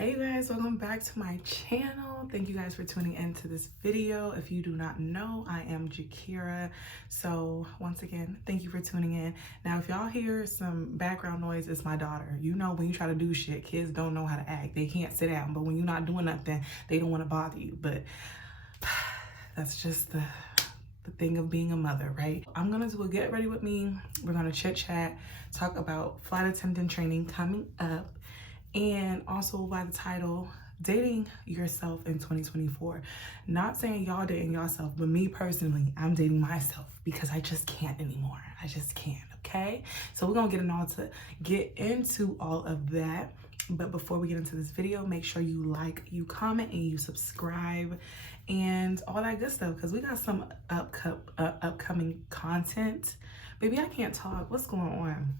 Hey guys, welcome back to my channel. Thank you guys for tuning into this video. If you do not know, I am Jakira. So once again, thank you for tuning in. Now, if y'all hear some background noise, it's my daughter. You know, when you try to do shit, kids don't know how to act. They can't sit down, but when you're not doing nothing, they don't want to bother you. But that's just the thing of being a mother, right? I'm gonna do a get ready with me. We're gonna chit chat, talk about flight attendant training coming up, and also by the title, dating yourself in 2024. Not saying y'all dating yourself, but me personally, I'm dating myself because I just can't anymore. I just can't, okay? So we're gonna get into all of that. But before we get into this video, make sure you like, you comment, and you subscribe and all that good stuff, because we got some upcoming content. Baby, I can't talk. What's going on?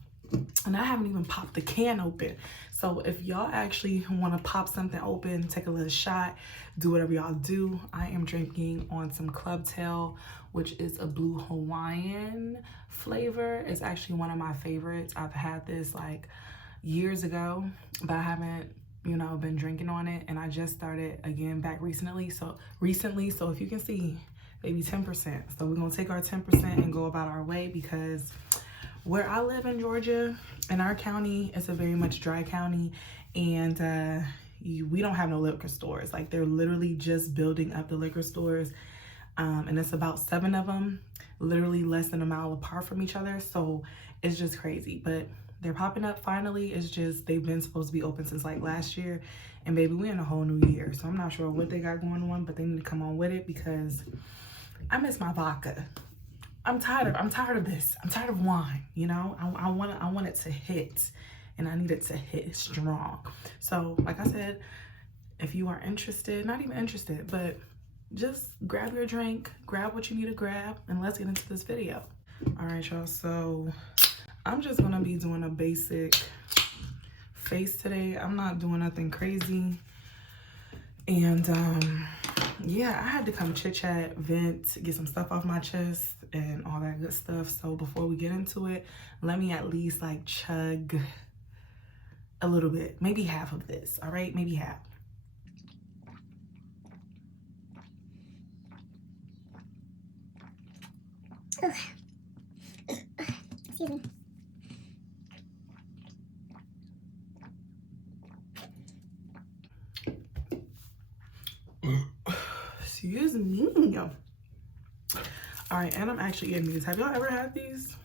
And I haven't even popped the can open. So if y'all actually want to pop something open, take a little shot, do whatever y'all do. I am drinking on some Club Tail, which is a blue Hawaiian flavor. It's actually one of my favorites. I've had this like years ago, but I haven't, you know, been drinking on it. And I just started again back recently. So if you can see, maybe 10%. So we're going to take our 10% and go about our way, because where I live in Georgia, in our county, it's a very much dry county, and we don't have no liquor stores. Like, they're literally just building up the liquor stores, and it's about 7 of them, literally less than a mile apart from each other. So it's just crazy, but they're popping up finally. It's just, they've been supposed to be open since like last year, and baby, we're in a whole new year. So I'm not sure what they got going on, but they need to come on with it, because I miss my vodka. I'm tired of this. I'm tired of wine, you know? I want it to hit, and I need it to hit strong. So like I said, if you are interested, not even interested, but just grab your drink, grab what you need to grab, and let's get into this video. All right, y'all, so I'm just gonna be doing a basic face today. I'm not doing nothing crazy. And yeah, I had to come chit chat, vent, get some stuff off my chest and all that good stuff. So before we get into it, let me at least like chug a little bit, maybe half of this. All right, maybe half. Excuse me. Excuse me. All right, and I'm actually eating these. Have y'all ever had these?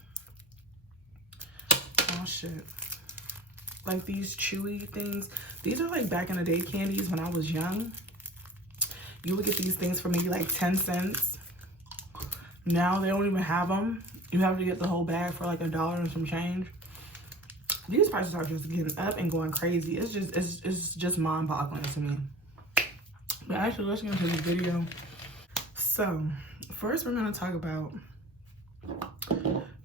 Oh shit. Like these chewy things. These are like back in the day candies when I was young. You would get these things for maybe like 10 cents. Now they don't even have them. You have to get the whole bag for like $1 and some change. These prices are just getting up and going crazy. It's just mind-boggling to me. But actually, let's get into this video. So first, we're gonna talk about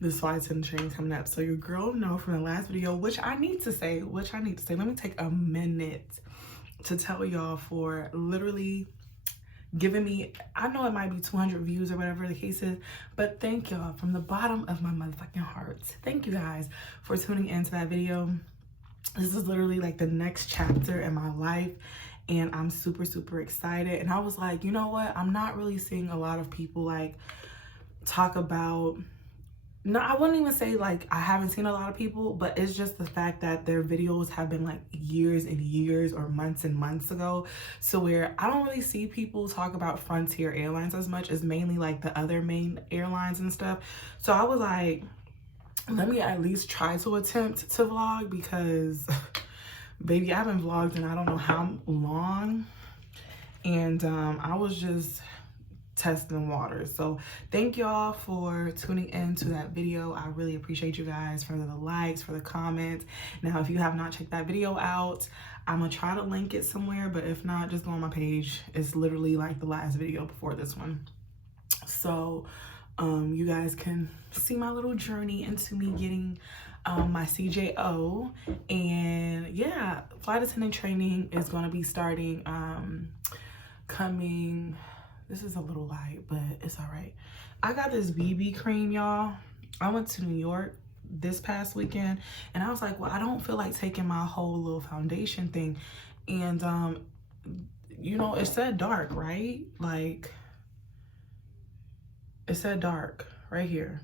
this flight attendant training coming up. So your girl know from the last video, which I need to say, let me take a minute to tell y'all for literally giving me, I know it might be 200 views or whatever the case is, but thank y'all from the bottom of my motherfucking heart. Thank you guys for tuning into that video. This is literally like the next chapter in my life, and I'm super, super excited. And I was like, you know what? I'm not really seeing a lot of people like talk about, no, I wouldn't even say like I haven't seen a lot of people, but it's just the fact that their videos have been like years and years or months and months ago. So where I don't really see people talk about Frontier Airlines as much as mainly like the other main airlines and stuff. So I was like, let me at least try to attempt to vlog, because baby, I haven't vlogged in I don't know how long, and I was just testing waters. So thank y'all for tuning into that video. I really appreciate you guys for the likes, for the comments. Now, if you have not checked that video out, I'm gonna try to link it somewhere, but if not, just go on my page. It's literally like the last video before this one. So you guys can see my little journey into me getting my CJO. And yeah, flight attendant training is going to be starting coming, this is a little light, but it's all right. I got this BB cream, y'all. I went to New York this past weekend, and I was like, well, I don't feel like taking my whole little foundation thing And you know, it said dark, right? Like, it said dark right here.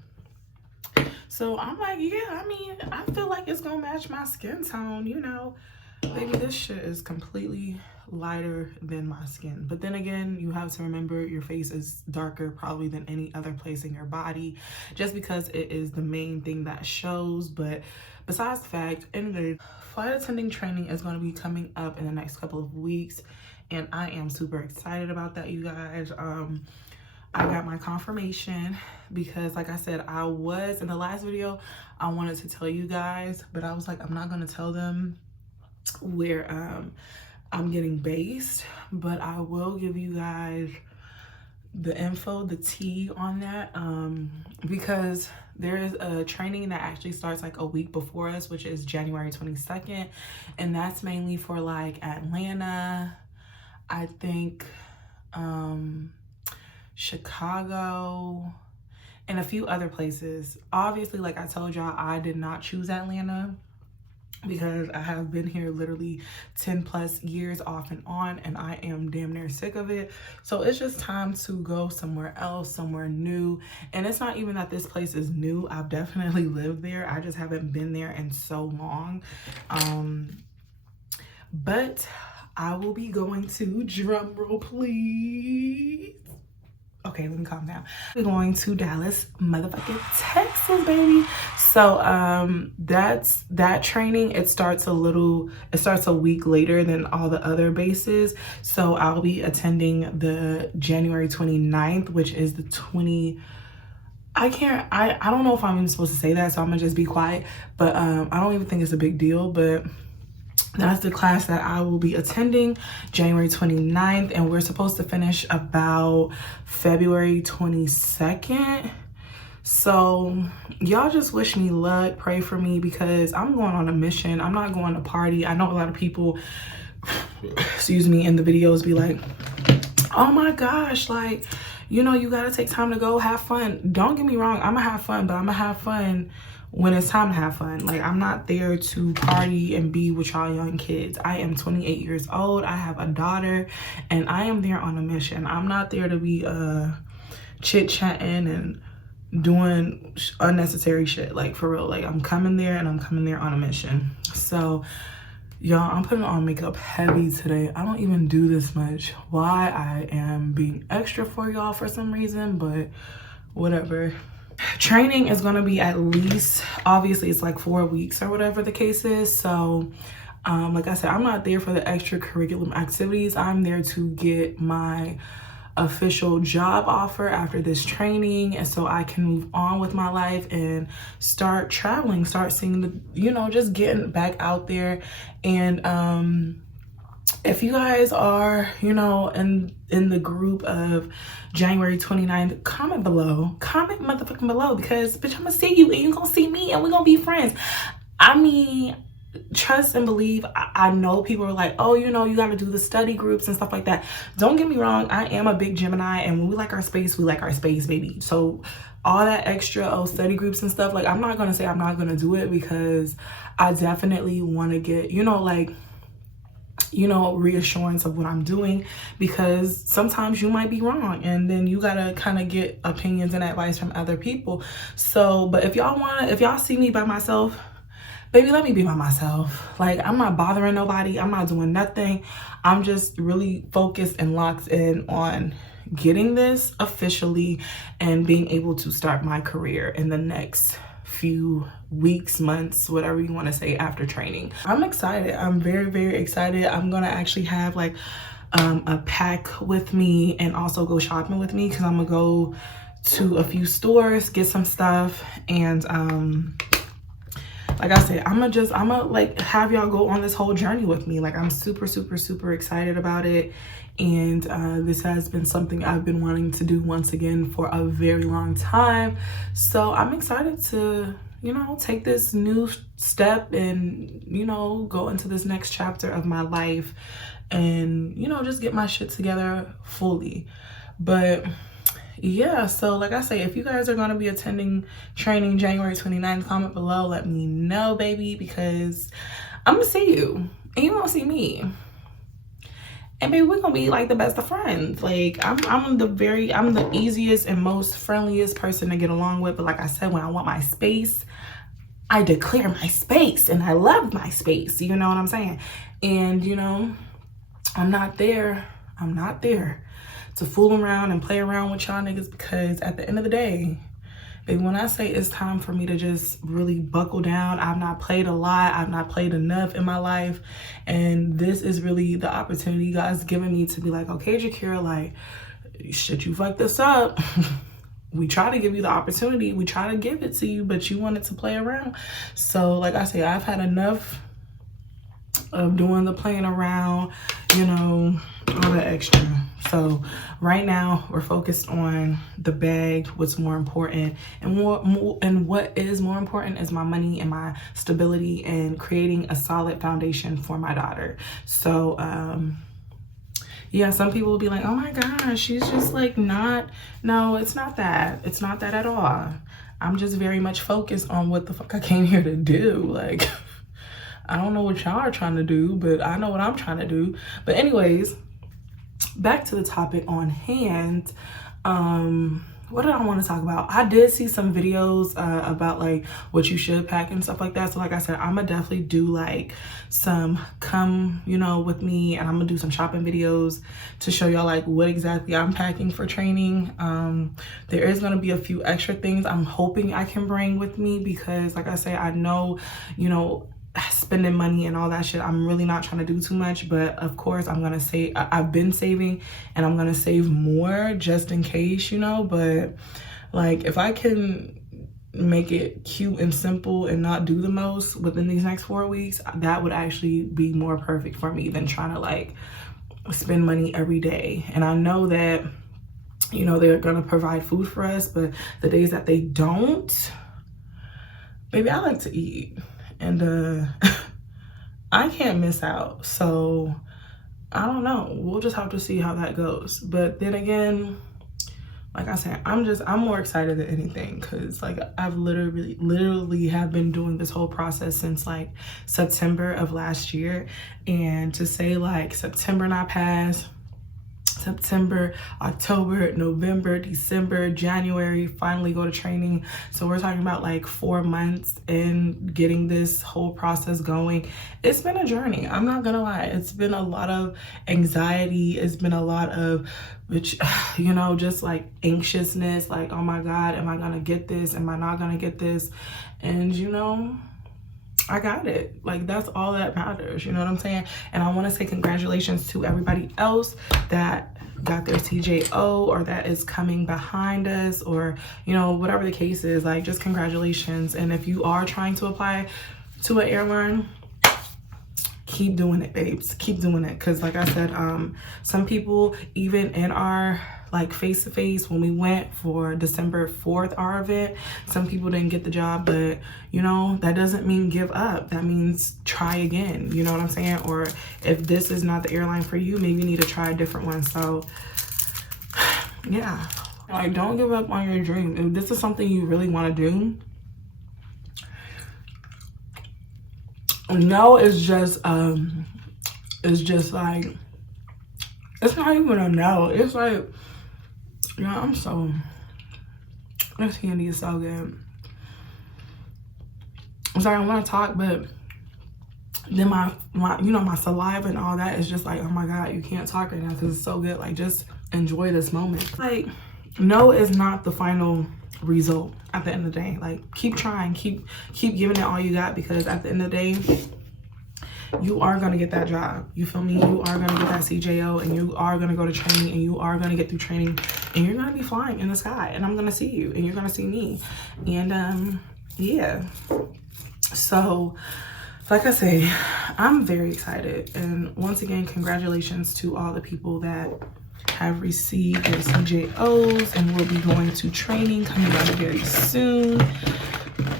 So I'm like, yeah, I mean, I feel like it's gonna match my skin tone, you know. Baby, this shit is completely lighter than my skin. But then again, you have to remember your face is darker probably than any other place in your body, just because it is the main thing that shows. But besides the fact, anyway, flight attending training is going to be coming up in the next couple of weeks, and I am super excited about that, you guys. I got my confirmation because, like I said, I was in the last video, I wanted to tell you guys, but I was like, I'm not going to tell them where I'm getting based, but I will give you guys the info, the tea on that, because there is a training that actually starts like a week before us, which is January 22nd, and that's mainly for like Atlanta, I think, Chicago, and a few other places. Obviously, like I told y'all, I did not choose Atlanta because I have been here literally 10 plus years off and on, and I am damn near sick of it. So it's just time to go somewhere else, somewhere new. And it's not even that this place is new. I've definitely lived there. I just haven't been there in so long. But I will be going to, drum roll please. Okay, let me calm down. We're going to Dallas, motherfucking Texas, baby. So that's that training. It starts a week later than all the other bases. So I'll be attending the January 29th, which is the I don't know if I'm even supposed to say that, so I'm gonna just be quiet. But I don't even think it's a big deal, but that's the class that I will be attending January 29th, and we're supposed to finish about February 22nd. So y'all just wish me luck, pray for me, because I'm going on a mission. I'm not going to party. I know a lot of people, excuse me, in the videos be like, oh my gosh, like, you know, you gotta take time to go have fun. Don't get me wrong, I'm gonna have fun, but I'm gonna have fun when it's time to have fun. Like, I'm not there to party and be with y'all young kids. I am 28 years old. I have a daughter, and I am there on a mission. I'm not there to be chit-chatting and doing unnecessary shit. Like, for real. Like, I'm coming there, and I'm coming there on a mission. So, y'all, I'm putting on makeup heavy today. I don't even do this much. Why? I am being extra for y'all for some reason, but whatever. Training is going to be at least, obviously it's like 4 weeks or whatever the case is. So like I said, I'm not there for the extracurricular activities. I'm there to get my official job offer after this training, and so I can move on with my life and start traveling, start seeing the, you know, just getting back out there. And if you guys are, you know, in the group of January 29th, comment below. Comment motherfucking below, because bitch, I'm gonna see you and you gonna see me and we're gonna be friends. I mean, trust and believe. I know people are like, oh, you know, you got to do the study groups and stuff like that. Don't get me wrong, I am a big Gemini, and when we like our space, we like our space, baby. So all that extra study groups and stuff, like, I'm not gonna say I'm not gonna do it, because I definitely want to get, you know, like, you know, reassurance of what I'm doing, because sometimes you might be wrong, and then you gotta kind of get opinions and advice from other people. So, but if y'all see me by myself, baby, let me be by myself. Like, I'm not bothering nobody. I'm not doing nothing. I'm just really focused and locked in on getting this officially and being able to start my career in the next few weeks, months, whatever you want to say, after training. I'm excited. I'm very, very excited. I'm gonna actually have like a pack with me and also go shopping with me, because I'm gonna go to a few stores, get some stuff, and like I said, I'm gonna like have y'all go on this whole journey with me. Like, I'm super, super, super excited about it. And this has been something I've been wanting to do once again for a very long time. So I'm excited to, you know, take this new step and, you know, go into this next chapter of my life and, you know, just get my shit together fully. But yeah, so like I say, if you guys are going to be attending training January 29th, comment below, let me know, baby, because I'm gonna see you and you won't see me. and maybe we're gonna be like the best of friends. Like I'm the easiest and most friendliest person to get along with. But like I said, when I want my space, I declare my space, and I love my space. You know what I'm saying? And you know, I'm not there to fool around and play around with y'all niggas, because at the end of the day, baby, when I say it's time for me to just really buckle down, I've not played a lot. I've not played enough in my life. And this is really the opportunity God's given me to be like, okay, Jakira, like, shit, you fucked this up. We try to give you the opportunity. We try to give it to you, but you wanted to play around. So like I say, I've had enough of doing the playing around, you know, all the extra. So right now we're focused on the bag, what's more important, and what is more important is my money and my stability and creating a solid foundation for my daughter. So yeah, some people will be like, oh my gosh, she's just like not, no, it's not that. It's not that at all. I'm just very much focused on what the fuck I came here to do. Like, I don't know what y'all are trying to do, but I know what I'm trying to do. But anyways, back to the topic on hand. What did I want to talk about? I did see some videos about like what you should pack and stuff like that. So like I said, I'm gonna definitely do like some come, you know, with me, and I'm gonna do some shopping videos to show y'all like what exactly I'm packing for training. There is gonna be a few extra things I'm hoping I can bring with me, because like I say, I know, you know, spending money and all that shit, I'm really not trying to do too much. But of course I'm gonna say I've been saving, and I'm gonna save more just in case, you know. But like, if I can make it cute and simple and not do the most within these next 4 weeks, that would actually be more perfect for me than trying to like spend money every day. And I know that, you know, they're gonna provide food for us, but the days that they don't, baby, I like to eat. And I can't miss out. So I don't know, we'll just have to see how that goes. But then again, like I said, I'm more excited than anything, because like I've literally have been doing this whole process since like September of last year. And to say like September not passed, September, October, November, December, January, finally go to training. So we're talking about like 4 months in getting this whole process going. It's been a journey, I'm not gonna lie. It's been a lot of anxiety. It's been a lot of, which, you know, just like anxiousness, like, oh my God, am I gonna get this? Am I not gonna get this? And you know, I got it. Like, that's all that matters, you know what I'm saying? And I want to say congratulations to everybody else that got their CJO, or that is coming behind us, or, you know, whatever the case is. Like, just congratulations. And if you are trying to apply to an airline, keep doing it, babes. Keep doing it. Because like I said, some people, even in our like face-to-face, when we went for December 4th, our event, some people didn't get the job. But you know, that doesn't mean give up. That means try again, you know what I'm saying? Or if this is not the airline for you, maybe you need to try a different one. So yeah, like, don't give up on your dream. If this is something you really want to do, no, it's just like, it's not even a no. It's like, you know, this candy is so good. I'm sorry, I want to talk, but then my you know, my saliva and all that is just like, oh my God, you can't talk right now because it's so good. Like, just enjoy this moment. Like, no is not the final result at the end of the day. Like, keep trying, keep giving it all you got, because at the end of the day, you are going to get that job. You feel me? You are going to get that CJO, and you are going to go to training, and you are going to get through training, and you're going to be flying in the sky, and I'm going to see you, and you're going to see me. And yeah, so like I say, I'm very excited. And once again, congratulations to all the people that have received their CJOs and will be going to training coming up very soon.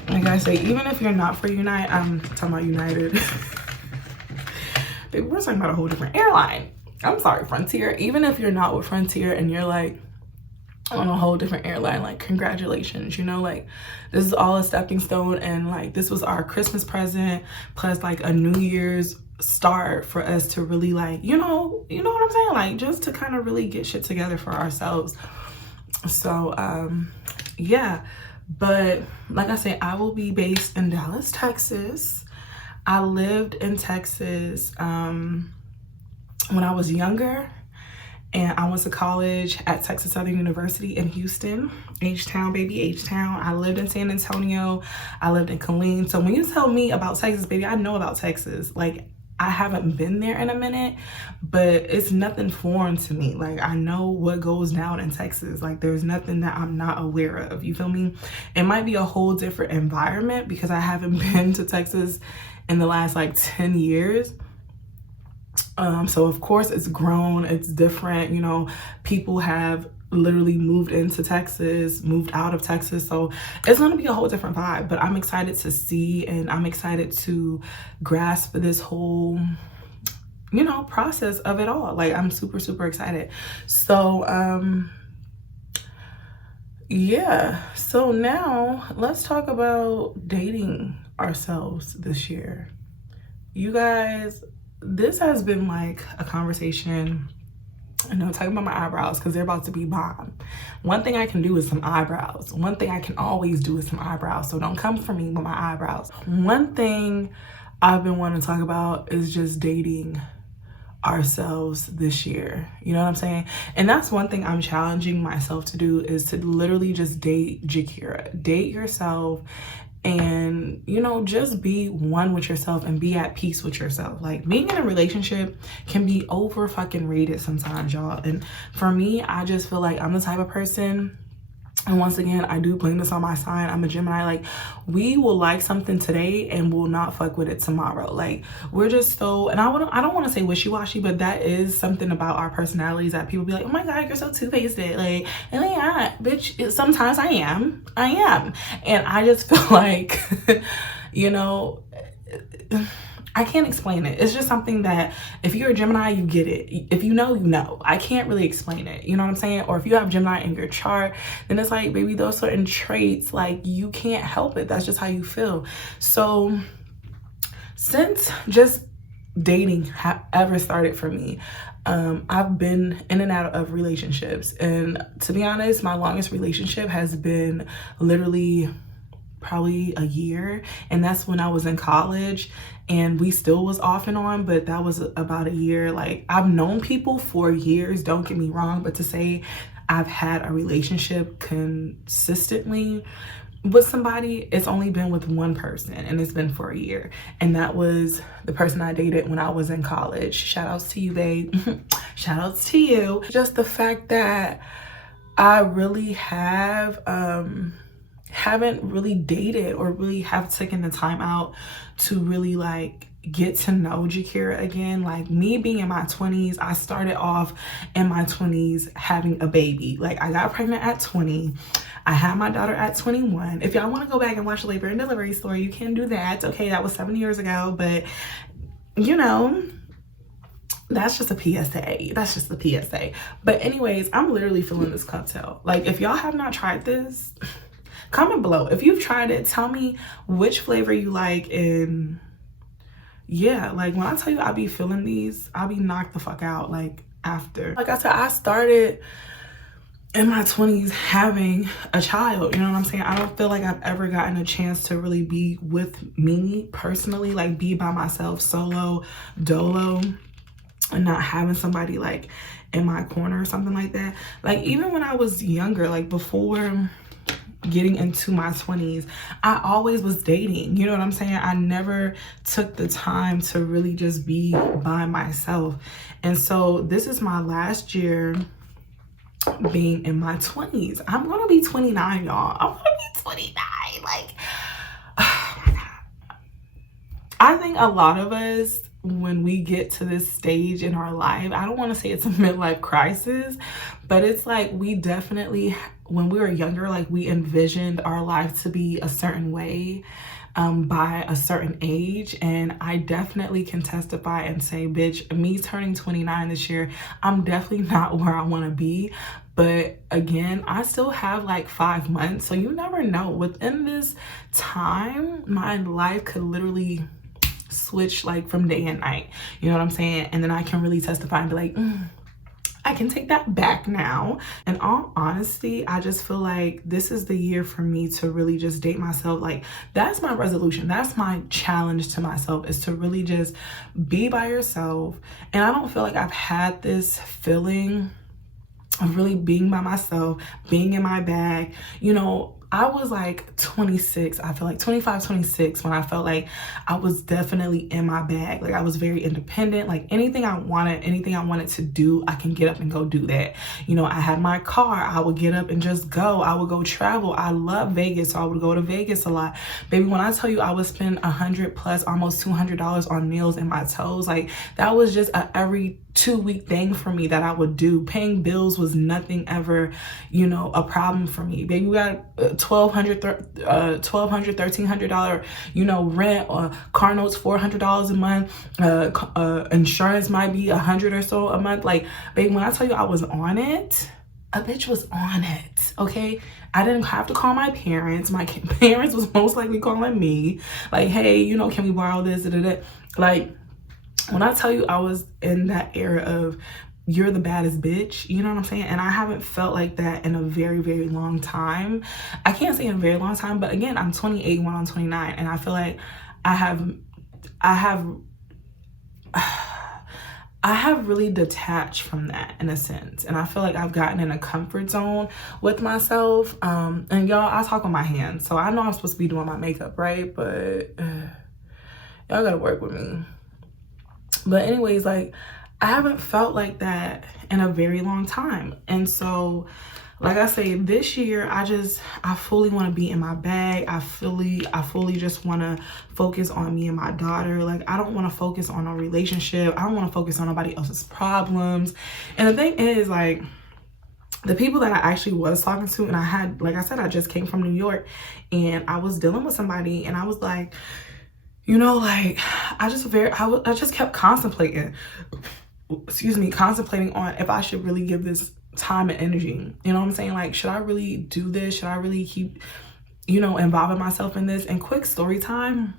Like I say, even if you're not for Unite, I'm talking about United. Baby, we're talking about a whole different airline. I'm sorry, Frontier. Even if you're not with Frontier and you're like on a whole different airline, like, congratulations, you know, like, this is all a stepping stone. And like, this was our Christmas present plus like a New Year's start for us to really like, you know what I'm saying? Like just to kind of really get shit together for ourselves. So, yeah, but like I said, I will be based in Dallas, Texas. I lived in Texas, when I was younger, and I went to college at Texas Southern University in Houston, H-Town, baby, H-Town. I lived in San Antonio. I lived in Killeen. So when you tell me about Texas, baby, I know about Texas. Like, I haven't been there in a minute, but it's nothing foreign to me. Like, I know what goes down in Texas. Like, there's nothing that I'm not aware of. You feel me? It might be a whole different environment because I haven't been to Texas in the last like 10 years. So of course it's grown, it's different, you know, people have literally moved into Texas, moved out of Texas. So it's going to be a whole different vibe, but I'm excited to see, and I'm excited to grasp this whole, you know, process of it all. Like, I'm super, super excited. So, yeah. So now let's talk about dating ourselves this year. You guys, this has been like a conversation. I know, talking about my eyebrows because they're about to be bomb. One thing I can do is some eyebrows. One thing I can always do is some eyebrows. So don't come for me with my eyebrows. One thing I've been wanting to talk about is just dating ourselves this year. You know what I'm saying? And that's one thing I'm challenging myself to do, is to literally just date Jakira. Date yourself. And, you know, just be one with yourself and be at peace with yourself. Like, being in a relationship can be over fucking rated sometimes, y'all. And for me, I just feel like I'm the type of person, and once again, I do blame this on my sign. I'm a Gemini. Like, we will like something today and will not fuck with it tomorrow. Like, we're just so, and I don't want to say wishy-washy, but that is something about our personalities that people be like, oh my God, you're so two-faced. Like, and yeah, bitch, sometimes I am. And I just feel like, you know, I can't explain it. It's just something that if you're a Gemini, you get it. If you know, you know. I can't really explain it. You know what I'm saying? Or if you have Gemini in your chart, then it's like, baby, those certain traits, like, you can't help it. That's just how you feel. So since just dating ever started for me, I've been in and out of relationships. And to be honest, my longest relationship has been literally probably a year, and that's when I was in college, and we still was off and on, but that was about a year. Like, I've known people for years, don't get me wrong, but to say I've had a relationship consistently with somebody, it's only been with one person, and it's been for a year, and that was the person I dated when I was in college. Shout outs to you, babe. Shout outs to you. Just the fact that I really haven't really dated or really have taken the time out to really like get to know Jakira again. Like, me being in my 20s, I started off in my 20s having a baby. Like, I got pregnant at 20. I had my daughter at 21. If y'all want to go back and watch the labor and delivery story, you can do that. Okay, that was 7 years ago, but you know, that's just a PSA. That's just a PSA. But anyways, I'm literally feeling this cocktail. Like, if y'all have not tried this, comment below. If you've tried it, tell me which flavor you like. And yeah, like, when I tell you I be feeling these, I'll be knocked the fuck out like after. Like I said, I started in my 20s having a child. You know what I'm saying? I don't feel like I've ever gotten a chance to really be with me personally, like be by myself, solo, dolo, and not having somebody like in my corner or something like that. Like, even when I was younger, like before getting into my 20s, I always was dating. You know what I'm saying? I never took the time to really just be by myself. And so this is my last year being in my 20s. I'm gonna be 29, y'all. I'm gonna be 29. Like, oh my God. I think a lot of us, when we get to this stage in our life, I don't want to say it's a midlife crisis, but it's like, we definitely, when we were younger, like, we envisioned our life to be a certain way by a certain age. And I definitely can testify and say, bitch, me turning 29 this year, I'm definitely not where I want to be. But again, I still have like 5 months, so you never know. Within this time, my life could literally switch like from day and night, you know what I'm saying? And then I can really testify and be like, I can take that back now. In all honesty, I just feel like this is the year for me to really just date myself. Like, that's my resolution. That's my challenge to myself, is to really just be by yourself. And I don't feel like I've had this feeling of really being by myself, being in my bag. You know, I was like 26, I feel like 25, 26 when I felt like I was definitely in my bag. Like, I was very independent. Like, anything I wanted to do, I can get up and go do that. You know, I had my car. I would get up and just go. I would go travel. I love Vegas, so I would go to Vegas a lot. Baby, when I tell you I would spend $100 plus, almost $200 on nails in my toes, like, that was just a every 2-week thing for me that I would do. Paying bills was nothing ever, you know, a problem for me. Baby, we got $1,200, $1,300, you know, rent, or car notes $400 a month. Insurance might be $100 or so a month. Like, baby, when I tell you I was on it, a bitch was on it, okay? I didn't have to call my parents. My parents was most likely calling me, like, hey, you know, can we borrow this? Like, when I tell you I was in that era of you're the baddest bitch, you know what I'm saying? And I haven't felt like that in a very, very long time. I can't say in a very long time, but again, I'm 28 when I'm 29, and I feel like I have really detached from that in a sense. And I feel like I've gotten in a comfort zone with myself. And y'all, I talk with my hands, so I know I'm supposed to be doing my makeup, right? But y'all gotta work with me. But anyways, like, I haven't felt like that in a very long time. And so, like I say, this year, I fully want to be in my bag. I fully just want to focus on me and my daughter. Like, I don't want to focus on a relationship. I don't want to focus on nobody else's problems. And the thing is, like, the people that I actually was talking to, and I had, like I said, I just came from New York, and I was dealing with somebody, and I was like, you know, like, I just kept contemplating on if I should really give this time and energy. You know what I'm saying? Like, should I really do this? Should I really keep, you know, involving myself in this? And quick story time,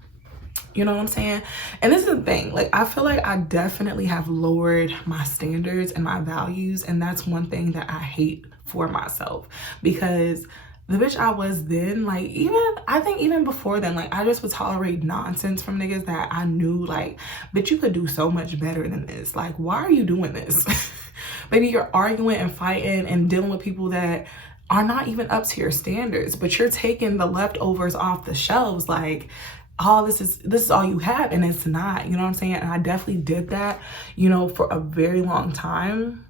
you know what I'm saying? And this is the thing, like, I feel like I definitely have lowered my standards and my values. And that's one thing that I hate for myself, because the bitch I was then, like, I think even before then, like, I just would tolerate nonsense from niggas that I knew, like, bitch, you could do so much better than this. Like, why are you doing this? Maybe you're arguing and fighting and dealing with people that are not even up to your standards, but you're taking the leftovers off the shelves. Like, this is all you have, and it's not, you know what I'm saying? And I definitely did that, you know, for a very long time.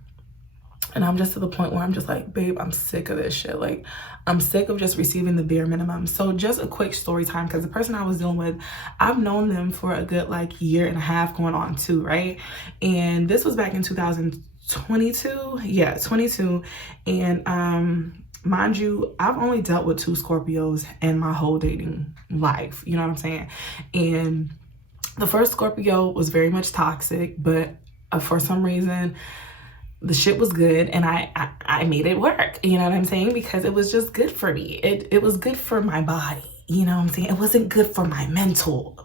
And I'm just to the point where I'm just like, babe, I'm sick of this shit. Like, I'm sick of just receiving the bare minimum. So just a quick story time, because the person I was dealing with, I've known them for a good like year and a half going on 2, right? And this was back in 2022. Yeah, 22. And mind you, I've only dealt with 2 Scorpios in my whole dating life. You know what I'm saying? And the first Scorpio was very much toxic, but for some reason, the shit was good, and I made it work, you know what I'm saying? Because it was just good for me. It was good for my body, you know what I'm saying? It wasn't good for my mental.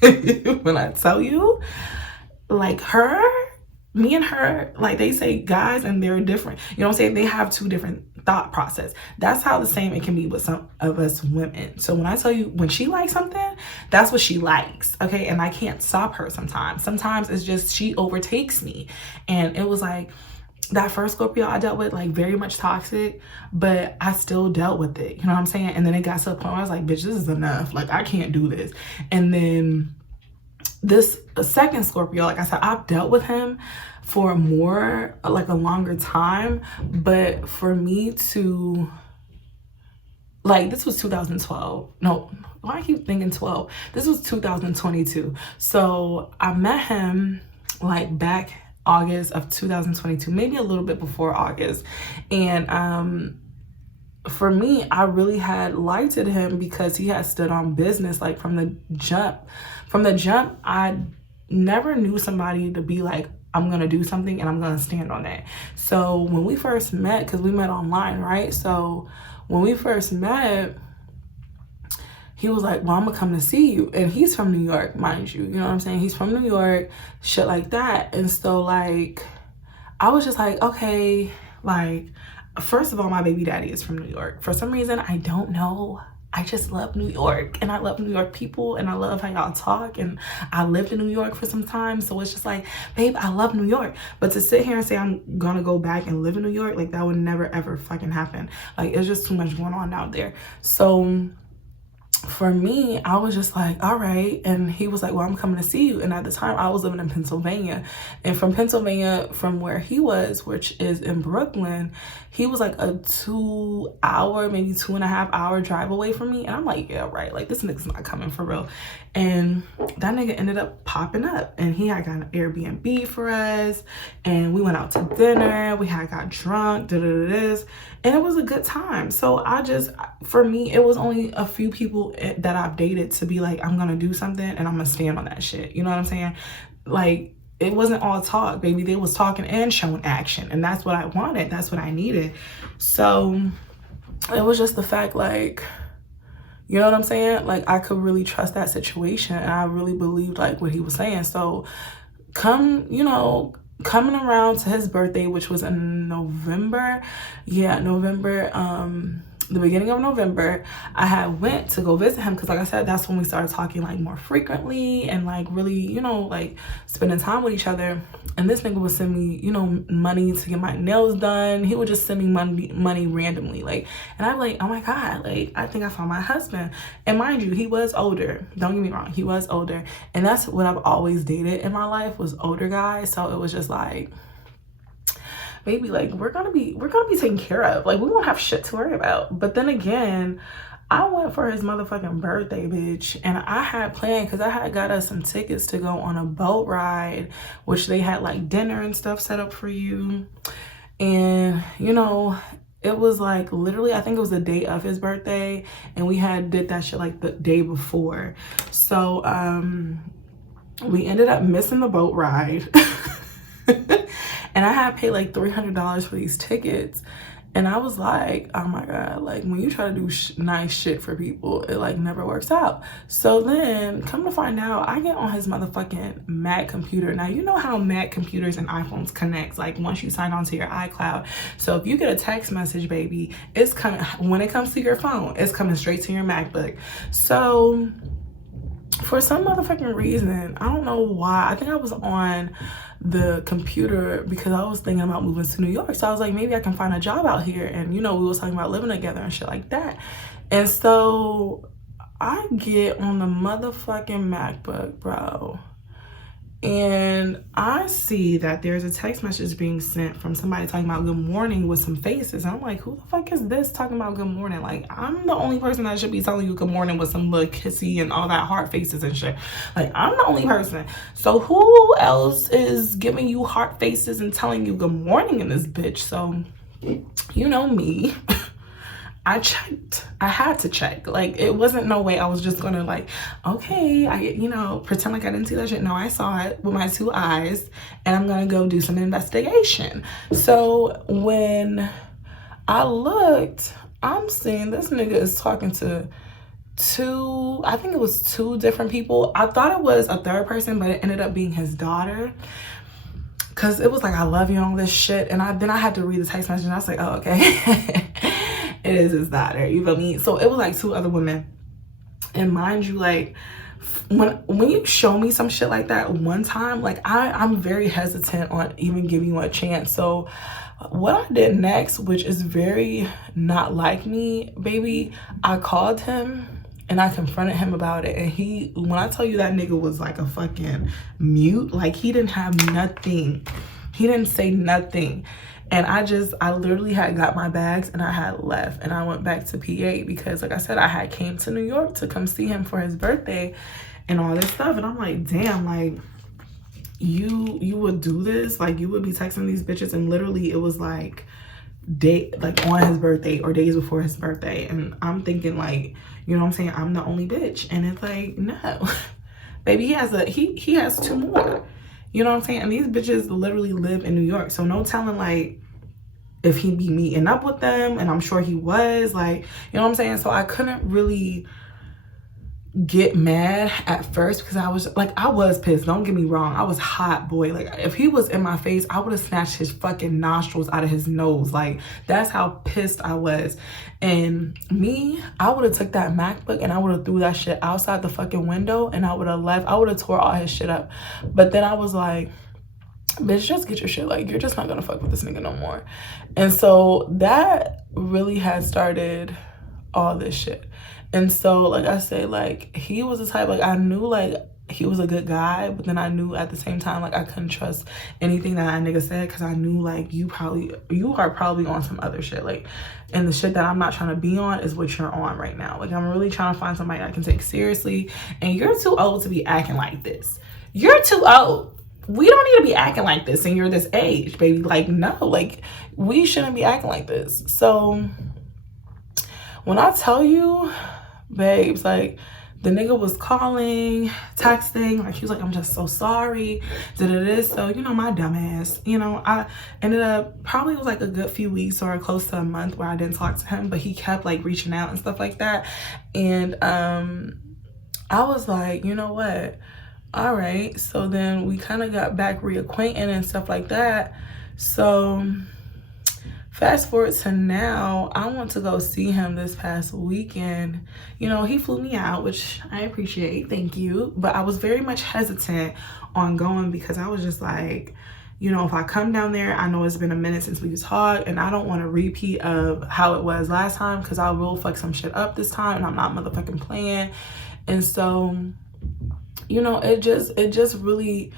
When I tell you, like, me and her, like, they say guys and they're different. You know what I'm saying? They have 2 different thought process. That's how the same it can be with some of us women. So when I tell you, when she likes something, that's what she likes, okay? And I can't stop her sometimes. Sometimes it's just she overtakes me. And it was like, that first Scorpio I dealt with, like, very much toxic, but I still dealt with it. You know what I'm saying? And then it got to the point where I was like, bitch, this is enough. Like, I can't do this. And then this second Scorpio, like I said, I've dealt with him for more, like, a longer time. But for me to, like, this was 2012. No, why I keep thinking 12? This was 2022. So I met him, like, back August of 2022, maybe a little bit before August. And for me, I really had liked him because he had stood on business, like, from the jump. From the jump, I never knew somebody to be like, I'm gonna do something and I'm gonna stand on that. So when we first met, because we met online, right? So when we first met, he was like, well, I'm gonna come to see you. And he's from New York, mind you. You know what I'm saying? He's from New York, shit like that. And so like, I was just like, okay, like, first of all, my baby daddy is from New York. For some reason, I don't know. I just love New York, and I love New York people, and I love how y'all talk, and I lived in New York for some time, so it's just like, babe, I love New York. But to sit here and say I'm gonna go back and live in New York, like, that would never ever fucking happen. Like, it's just too much going on out there. So for me, I was just like, all right. And he was like, well, I'm coming to see you. And at the time I was living in Pennsylvania, and from Pennsylvania, from where he was, which is in Brooklyn, he was like a 2 hour, maybe 2.5 hour drive away from me. And I'm like, yeah, right. Like, this nigga's not coming for real. And that nigga ended up popping up, and he had got an Airbnb for us, and we went out to dinner. We had got drunk, and it was a good time. So for me, it was only a few people that I've dated to be like, I'm gonna do something and I'm gonna stand on that shit. You know what I'm saying? Like, it wasn't all talk, baby. They was talking and showing action, and that's what I wanted. That's what I needed. So it was just the fact, like, you know what I'm saying? Like, I could really trust that situation, and I really believed like what he was saying. So coming around to his birthday, which was in November, the beginning of November, I had went to go visit him, because like I said, that's when we started talking like more frequently and like really, you know, like spending time with each other. And this nigga would send me, you know, money to get my nails done. He would just send me money randomly, like, and I'm like, oh my God, like, I think I found my husband. And mind you, he was older, don't get me wrong, he was older, and that's what I've always dated in my life, was older guys. So it was just like, baby, like, we're gonna be taken care of. Like, we won't have shit to worry about. But then again, I went for his motherfucking birthday, bitch, and I had planned, because I had got us some tickets to go on a boat ride, which they had like dinner and stuff set up for you. And you know, it was like literally, I think it was the day of his birthday, and we had did that shit like the day before. So we ended up missing the boat ride. And I had paid like $300 for these tickets. And I was like, oh my God, like, when you try to do nice shit for people, it like never works out. So then come to find out, I get on his motherfucking Mac computer. Now, you know how Mac computers and iPhones connect, like once you sign on to your iCloud. So if you get a text message, baby, it's coming, when it comes to your phone, it's coming straight to your MacBook. So for some motherfucking reason, I don't know why, I think I was on the computer because I was thinking about moving to New York. So I was like, maybe I can find a job out here. And you know, we was talking about living together and shit like that. And so I get on the motherfucking MacBook, bro, and I see that there's a text message being sent from somebody talking about good morning with some faces. And I'm like, who the fuck is this talking about good morning? Like, I'm the only person that should be telling you good morning with some little kissy and all that heart faces and shit. Like, I'm the only person. So who else is giving you heart faces and telling you good morning in this bitch? So, you know me. I checked. I had to check. Like, it wasn't no way I was just gonna like, okay, you know, pretend like I didn't see that shit. No, I saw it with my 2 eyes, and I'm gonna go do some investigation. So when I looked, I'm seeing this nigga is talking to I think it was 2 different people. I thought it was a third person, but it ended up being his daughter. Cause it was like, I love you and all this shit. And then I had to read the text message, and I was like, oh, okay. It is his daughter, you feel me? So it was like 2 other women. And mind you, like, when you show me some shit like that one time, like, I'm very hesitant on even giving you a chance. So what I did next, which is very not like me, baby, I called him and I confronted him about it. And when I tell you that nigga was like a fucking mute, like, he didn't have nothing. He didn't say nothing. And I literally had got my bags and I had left, and I went back to PA because, like I said, I had came to New York to come see him for his birthday and all this stuff. And I'm like, damn, like, you would do this? Like, you would be texting these bitches, and literally it was like on his birthday or days before his birthday. And I'm thinking, like, you know what I'm saying, I'm the only bitch. And it's like, no. Baby, he has 2 more. You know what I'm saying? And these bitches literally live in New York. So no telling, like, if he'd be meeting up with them. And I'm sure he was, like, you know what I'm saying? So I couldn't really get mad at first because I was pissed. Don't get me wrong. I was hot, boy. Like, if he was in my face, I would have snatched his fucking nostrils out of his nose. Like, that's how pissed I was. And me, I would have took that MacBook and I would have threw that shit outside the fucking window and I would have left. I would have tore all his shit up. But then I was like, bitch, just get your shit. Like, you're just not gonna fuck with this nigga no more. And so that really had started all this shit. And so, like I said, like, he was the type, like, I knew, like, he was a good guy, but then I knew at the same time, like, I couldn't trust anything that that nigga said, because I knew, like, you are probably on some other shit, like, and the shit that I'm not trying to be on is what you're on right now. Like, I'm really trying to find somebody I can take seriously, and you're too old to be acting like this. You're too old. We don't need to be acting like this, and you're this age, baby. Like, no, like, we shouldn't be acting like this. So when I tell you, babes, like, the nigga was calling, texting, like, he was like, I'm just so sorry, so, you know, my dumb ass, you know, I ended up, probably it was like a good few weeks or close to a month where I didn't talk to him, but he kept like reaching out and stuff like that. And I was like, you know what, all right. So then we kind of got back reacquainted and stuff like that. So fast forward to now, I want to go see him this past weekend. You know, he flew me out, which I appreciate, thank you. But I was very much hesitant on going because I was just like, you know, if I come down there, I know it's been a minute since we talked, and I don't want a repeat of how it was last time, because I will fuck some shit up this time, and I'm not motherfucking playing. And so, you know, it just really,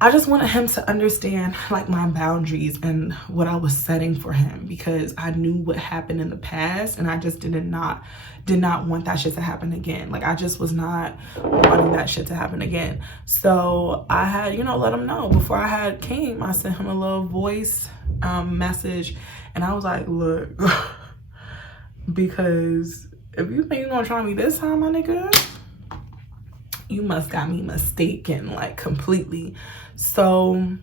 I just wanted him to understand, like, my boundaries and what I was setting for him, because I knew what happened in the past, and I just did not want that shit to happen again. Like, I just was not wanting that shit to happen again. So I had, you know, let him know before I came. I sent him a little voice message, and I was like, look, because if you think you're gonna try me this time, my nigga, you must got me mistaken, like, completely. So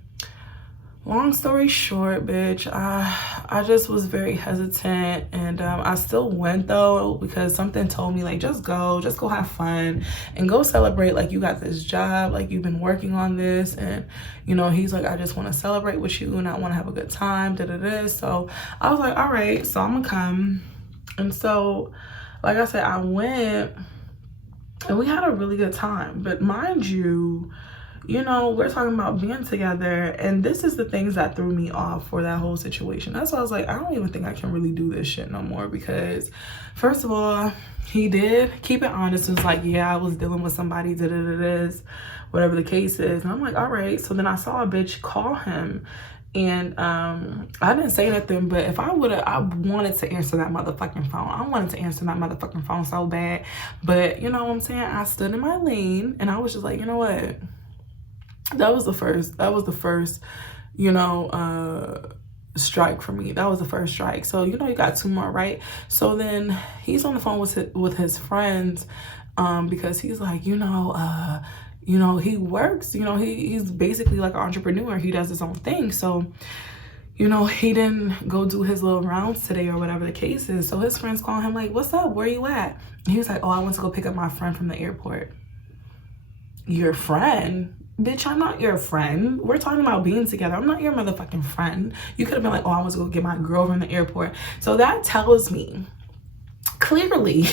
long story short, bitch, I just was very hesitant, and I still went though, because something told me, like, just go have fun and go celebrate. Like, you got this job, like, you've been working on this, and, you know, he's like, I just want to celebrate with you and I want to have a good time, So I was like, all right, so I'm gonna come. And so, like I said, I went and we had a really good time. But mind you, you know, we're talking about being together, and this is the things that threw me off for that whole situation. That's why I was like, I don't even think I can really do this shit no more, because first of all, he did keep it honest. It was like, yeah, I was dealing with somebody, whatever the case is. And I'm like, all right. So then I saw a bitch call him, and I didn't say nothing, but if I wanted to answer that motherfucking phone. I wanted to answer that motherfucking phone so bad. But you know what I'm saying? I stood in my lane, and I was just like, you know what? That was the first, you know, strike for me. That was the first strike. So, you know, you got 2 more, right? So then he's on the phone with his friends, because he's like, you know, he works, you know, he's basically like an entrepreneur. He does his own thing. So, you know, he didn't go do his little rounds today or whatever the case is. So his friends call him like, what's up? Where you at? And he was like, oh, I went to go pick up my friend from the airport. Your friend? Bitch, I'm not your friend. We're talking about being together. I'm not your motherfucking friend. You could have been like, oh, I was going to go get my girl from the airport. So that tells me, clearly,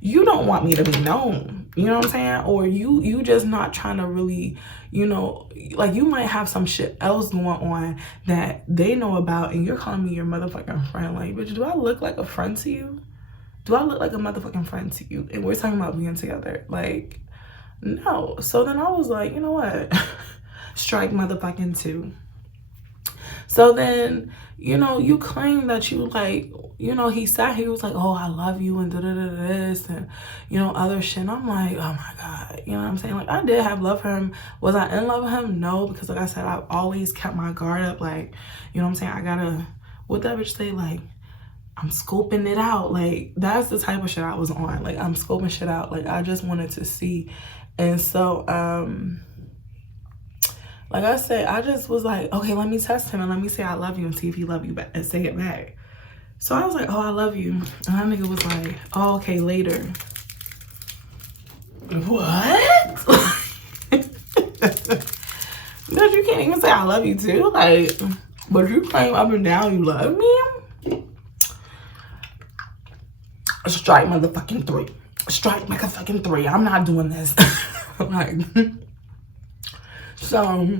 you don't want me to be known. You know what I'm saying? Or you just not trying to really, you know, like, you might have some shit else going on that they know about, and you're calling me your motherfucking friend. Like, bitch, do I look like a friend to you? Do I look like a motherfucking friend to you? And we're talking about being together. Like, no. So then I was like, you know what? Strike motherfucking 2. So then, you know, you claim that you, like, you know, he was like, oh, I love you, and this, and, you know, other shit. And I'm like, oh my God, you know what I'm saying? Like, I did have love for him. Was I in love with him? No, because like I said, I've always kept my guard up. Like, you know what I'm saying? I gotta, what that bitch say? Like, I'm scoping it out. Like, that's the type of shit I was on. Like, I'm scoping shit out. Like, I just wanted to see. And so, like I said, I just was like, okay, let me test him and let me say I love you and see if he love you back and say it back. So I was like, oh, I love you. And that nigga was like, oh, okay, later. What? Bitch, you can't even say I love you too. Like, but you claim up and down you love me? Strike motherfucking 3. Strike motherfucking 3. I'm not doing this. Like, so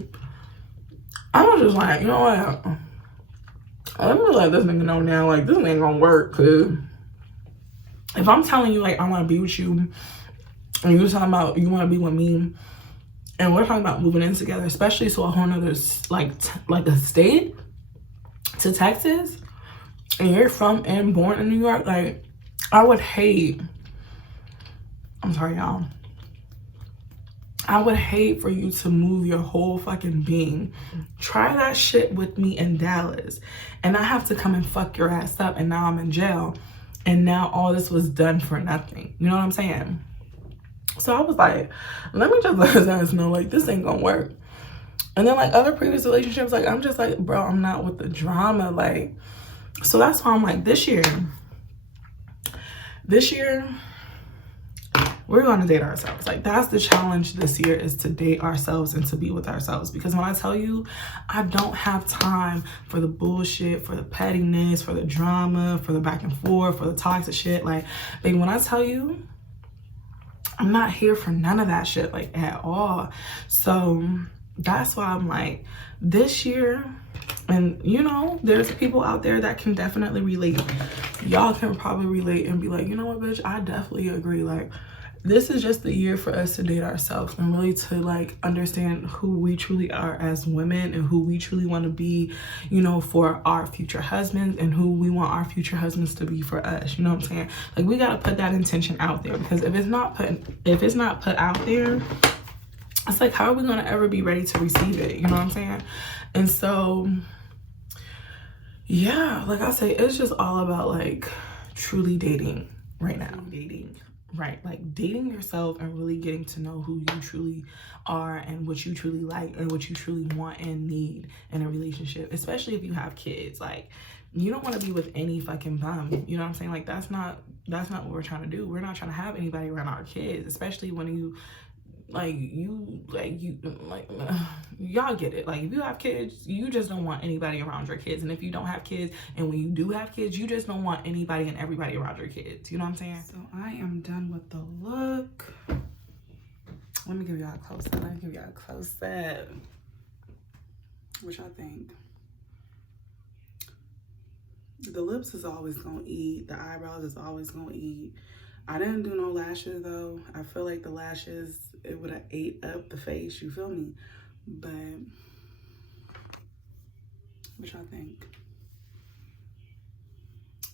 I was just like, you know what? Let me let this nigga know now, like, this ain't gonna work. Cause if I'm telling you, like, I wanna be with you, and you're talking about you wanna be with me, and we're talking about moving in together, especially to a whole nother, like a state, to Texas, and you're from and born in New York, like, I would hate, I'm sorry, y'all. I would hate for you to move your whole fucking being. Try that shit with me in Dallas, and I have to come and fuck your ass up, and now I'm in jail, and now all this was done for nothing. You know what I'm saying? So I was like, let me just let his ass know, like, this ain't gonna work. And then, like, other previous relationships, like, I'm just like, bro, I'm not with the drama. Like, so that's why I'm like, this year, we're going to date ourselves. Like, that's the challenge this year, is to date ourselves and to be with ourselves. Because when I tell you, I don't have time for the bullshit, for the pettiness, for the drama, for the back and forth, for the toxic shit. Like, baby, when I tell you, I'm not here for none of that shit, like, at all. So that's why I'm like, this year, and you know, there's people out there that can definitely relate. Y'all can probably relate and be like, you know what, bitch, I definitely agree. Like, this is just the year for us to date ourselves and really to, like, understand who we truly are as women and who we truly want to be, you know, for our future husbands, and who we want our future husbands to be for us. You know what I'm saying? Like, we got to put that intention out there, because if it's not put out there, it's like, how are we going to ever be ready to receive it? You know what I'm saying? And so, yeah, like I say, it's just all about, like, truly dating right now. Right, like, dating yourself and really getting to know who you truly are and what you truly like and what you truly want and need in a relationship, especially if you have kids. Like, you don't want to be with any fucking bum. You know what I'm saying? Like, that's not what we're trying to do. We're not trying to have anybody around our kids, especially when y'all get it. Like, if you have kids, you just don't want anybody around your kids. And if you don't have kids, and when you do have kids, you just don't want anybody and everybody around your kids. You know what I'm saying? So I am done with the look. Let me give y'all a close up. What y'all think? The lips is always gonna eat. The eyebrows is always gonna eat. I didn't do no lashes though. I feel like the lashes, it would have ate up the face, you feel me? But what y'all think?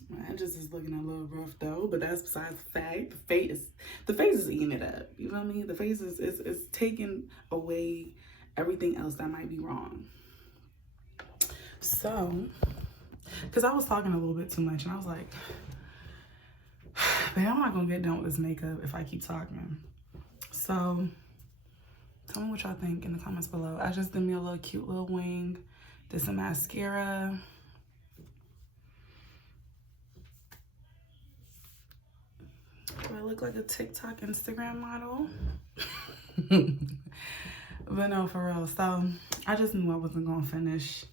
My edges is looking a little rough though, but that's besides the fact. The face is eating it up. You feel me? The face is taking away everything else that might be wrong. So, because I was talking a little bit too much, and I was like, babe, I'm not gonna get done with this makeup if I keep talking. So tell me what y'all think in the comments below. I just did me a little cute little wing, did some mascara. Do I look like a TikTok Instagram model? But no, for real. So I just knew I wasn't gonna finish.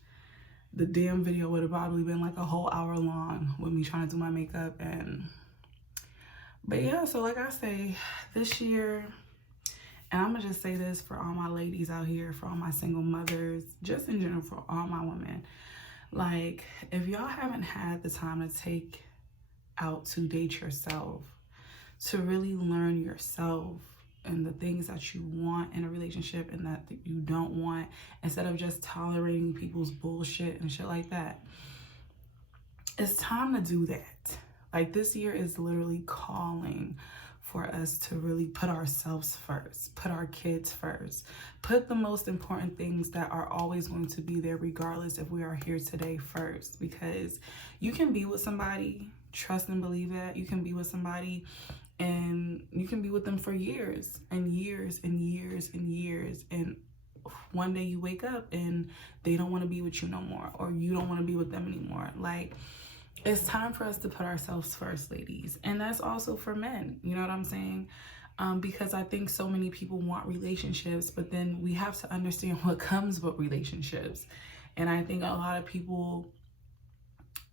The damn video would have probably been like a whole hour long with me trying to do my makeup. But yeah, so like I say, this year, and I'm gonna just say this for all my ladies out here, for all my single mothers, just in general, for all my women, like, if y'all haven't had the time to take out to date yourself, to really learn yourself and the things that you want in a relationship and that you don't want, instead of just tolerating people's bullshit and shit like that, it's time to do that. Like, this year is literally calling for us to really put ourselves first, put our kids first, put the most important things that are always going to be there regardless if we are here today first. Because you can be with somebody, trust and believe that, you can be with somebody and you can be with them for years and years and years and years, and one day you wake up and they don't want to be with you no more, or you don't want to be with them anymore. Like, it's time for us to put ourselves first, ladies. And that's also for men. You know what I'm saying? because I think so many people want relationships, but then we have to understand what comes with relationships. And I think a lot of people,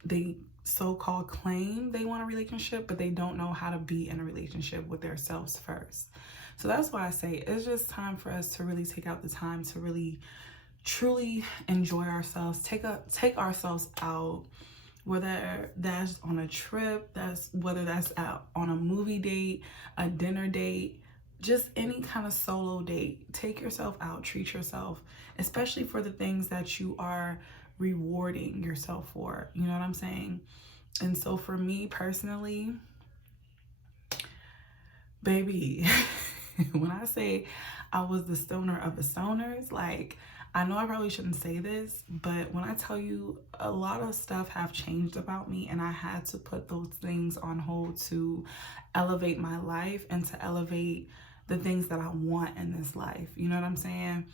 they so-called claim they want a relationship, but they don't know how to be in a relationship with themselves first. So that's why I say it's just time for us to really take out the time to really truly enjoy ourselves, take ourselves out, whether that's on a trip, whether that's out on a movie date, a dinner date, just any kind of solo date. Take yourself out, treat yourself, especially for the things that you are rewarding yourself for. You know what I'm saying? And so for me personally, baby, when I say I was the stoner of the stoners, like, I know I probably shouldn't say this, but when I tell you a lot of stuff have changed about me, and I had to put those things on hold to elevate my life and to elevate the things that I want in this life. You know what I'm saying?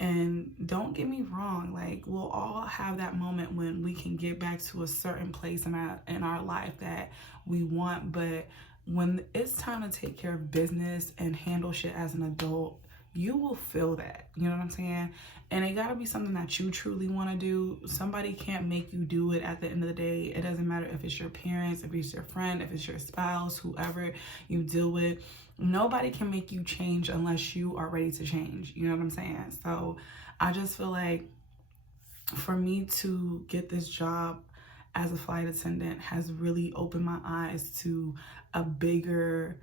And don't get me wrong, like, we'll all have that moment when we can get back to a certain place in our life that we want, but when it's time to take care of business and handle shit as an adult, you will feel that. You know what I'm saying? And it gotta be something that you truly want to do. Somebody can't make you do it at the end of the day. It doesn't matter if it's your parents, if it's your friend, if it's your spouse, whoever you deal with. Nobody can make you change unless you are ready to change. You know what I'm saying? So I just feel like for me to get this job as a flight attendant has really opened my eyes to a bigger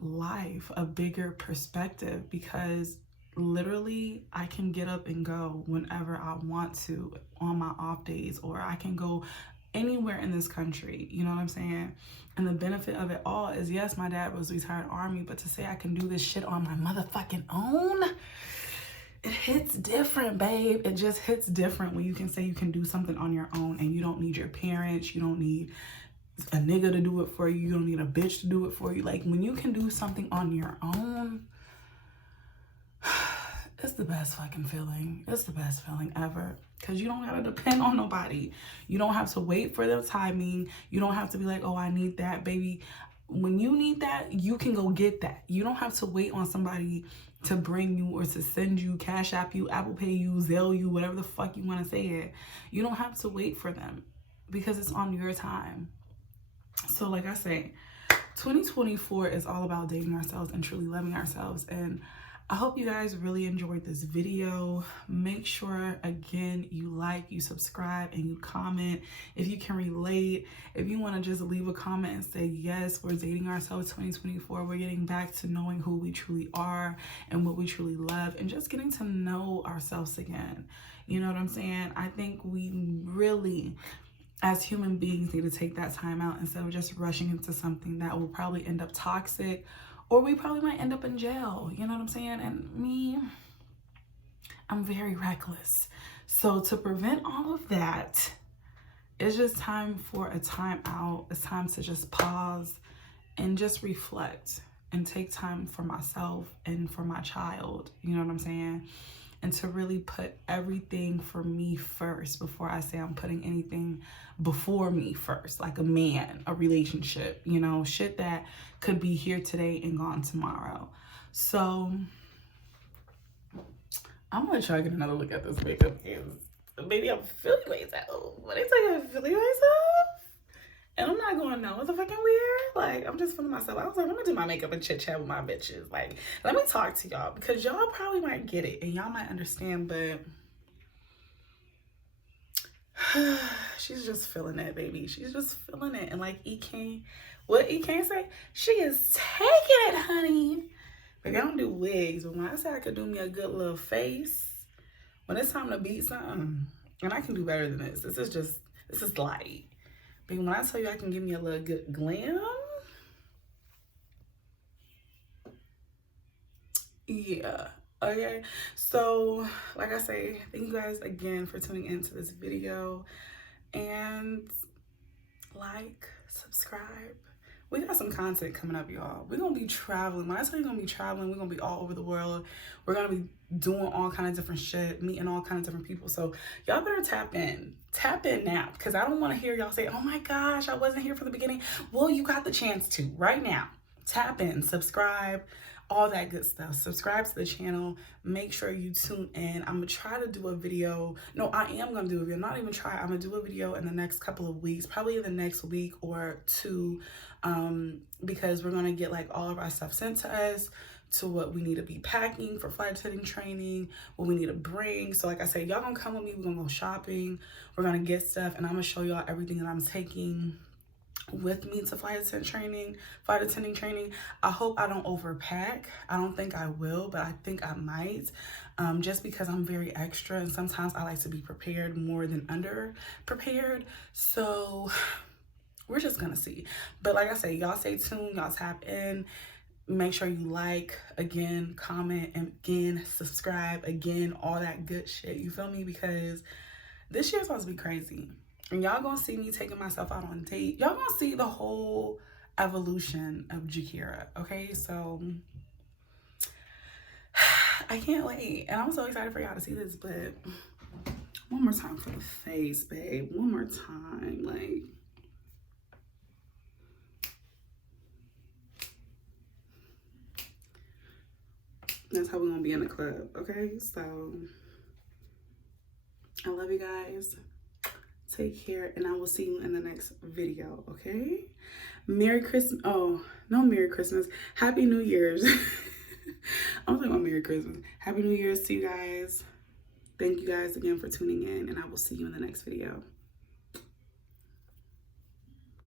life, a bigger perspective, because literally I can get up and go whenever I want to on my off days, or I can go anywhere in this country. You know what I'm saying? And the benefit of it all is, yes, my dad was retired Army, but to say I can do this shit on my motherfucking own, it hits different, babe. It just hits different when you can say you can do something on your own and you don't need your parents, you don't need a nigga to do it for you, you don't need a bitch to do it for you. Like, when you can do something on your own, it's the best fucking feeling. It's the best feeling ever, because you don't gotta depend on nobody. You don't have to wait for the timing. You don't have to be like, oh, I need that, baby. When you need that, you can go get that. You don't have to wait on somebody to bring you or to send you, Cash App you, Apple Pay you, Zelle you, whatever the fuck you want to say it. You don't have to wait for them, because it's on your time. So like I say, 2024 is all about dating ourselves and truly loving ourselves. And I hope you guys really enjoyed this video. Make sure, again, you like, you subscribe, and you comment if you can relate. If you want to just leave a comment and say, yes, we're dating ourselves 2024. We're getting back to knowing who we truly are and what we truly love, and just getting to know ourselves again. You know what I'm saying? I think we really, as human beings, need to take that time out instead of just rushing into something that will probably end up toxic, or we probably might end up in jail. You know what I'm saying? And me, I'm very reckless. So to prevent all of that, it's just time for a time out. It's time to just pause and just reflect and take time for myself and for my child. You know what I'm saying? And to really put everything for me first before I say I'm putting anything before me first, like a man, a relationship, you know, shit that could be here today and gone tomorrow. So I'm gonna try to get another look at this makeup, because maybe I'm feeling myself. When I tell you I'm feeling myself, and I'm not going, no, it's a fucking weird. Like, I'm just feeling myself. I was like, I'm gonna do my makeup and chit chat with my bitches. Like, let me talk to y'all, because y'all probably might get it and y'all might understand, but she's just feeling it, baby. She's just feeling it. And like what E-Kane say? She is taking it, honey. Like, I don't do wigs, but when I say I could do me a good little face, when it's time to beat something, and I can do better than this. This is light. But when I tell you I can give me a little good glam, yeah. Okay, so like I say, thank you guys again for tuning into this video, and like, subscribe. We got some content coming up, y'all. We're gonna be traveling. When I tell you we're gonna be traveling, we're gonna be all over the world. We're gonna be doing all kinds of different shit, meeting all kinds of different people. So y'all better tap in now, because I don't want to hear y'all say, oh my gosh, I wasn't here for the beginning. Well, you got the chance to right now. tap in, subscribe, all that good stuff. Subscribe to the channel. Make sure you tune in. I'm gonna try to do a video. No, I am gonna do a video. Not even try. I'm gonna do a video in the next couple of weeks, probably in the next week or two, because we're gonna get like all of our stuff sent to us, to what we need to be packing for flight attendant training, what we need to bring. So like I said, y'all gonna come with me. We're gonna go shopping. We're gonna get stuff, and I'm gonna show y'all everything that I'm taking with me to flight attending training. I hope I don't overpack. I don't think I will, but I think I might, just because I'm very extra, and sometimes I like to be prepared more than under prepared. So we're just gonna see. But like I say, y'all stay tuned, y'all tap in. Make sure you like, again, comment, and again, subscribe, again, all that good shit. You feel me? Because this year's supposed to be crazy. And y'all gonna see me taking myself out on a date. Y'all gonna see the whole evolution of Jakira, okay? So, I can't wait. And I'm so excited for y'all to see this, but one more time for the face, babe. One more time, like. That's how we're gonna be in the club, okay? So, I love you guys. Take care, and I will see you in the next video, okay? Merry Christmas. Oh, no, Merry Christmas. Happy New Year's. I'm talking about Merry Christmas. Happy New Year's to you guys. Thank you guys again for tuning in, and I will see you in the next video.